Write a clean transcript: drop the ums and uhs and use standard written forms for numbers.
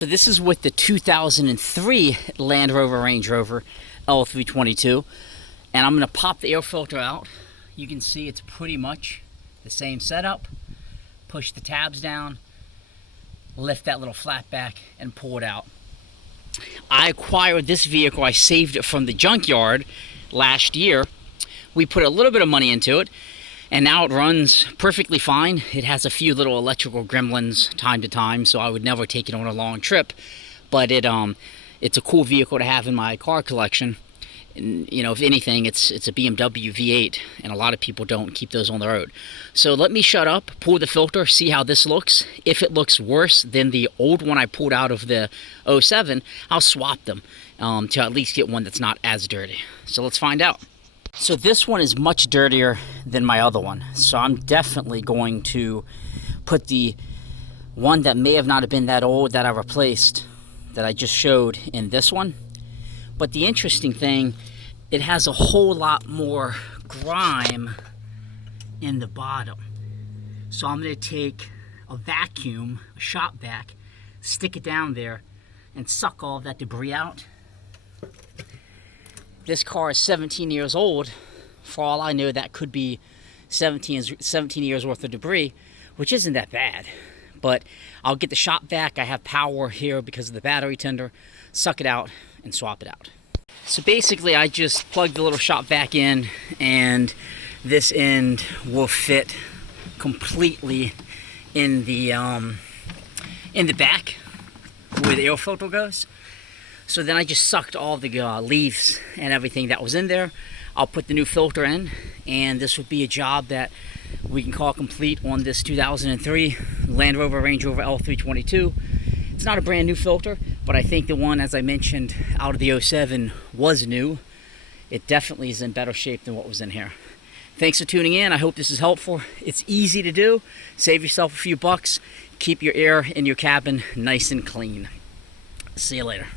So this is with the 2003 Land Rover Range Rover L322, and I'm going to pop the air filter out. You can see it's pretty much the same setup. Push the tabs down, lift that little flap back, and pull it out. I acquired this vehicle, I saved it from the junkyard last year. We put a little bit of money into it, and now it runs perfectly fine. It has a few little electrical gremlins time to time, so I would never take it on a long trip. But it's a cool vehicle to have in my car collection. And, you know, if anything, it's a BMW V8, and a lot of people don't keep those on the road. So let me shut up, pull the filter, see how this looks. If it looks worse than the old one I pulled out of the 07, I'll swap them to at least get one that's not as dirty. So let's find out. So this one is much dirtier than my other one. So I'm definitely going to put the one that may have not have been that old that I replaced, that I just showed, in this one. But the interesting thing, it has a whole lot more grime in the bottom. So I'm going to take a vacuum, a shop vac, stick it down there, and suck all of that debris out. This car is 17 years old. For all I know, that could be 17 years worth of debris, which isn't that bad. But I'll get the shop vac. I have power here because of the battery tender. Suck it out and swap it out. So basically, I just plug the little shop vac in, and this end will fit completely in the back where the air filter goes. So then I just sucked all the leaves and everything that was in there. I'll put the new filter in, and this would be a job that we can call complete on this 2003 Land Rover Range Rover L322. It's not a brand new filter, but I think the one, as I mentioned, out of the 07 was new. It definitely is in better shape than what was in here. Thanks for tuning in. I hope this is helpful. It's easy to do. Save yourself a few bucks. Keep your air in your cabin nice and clean. See you later.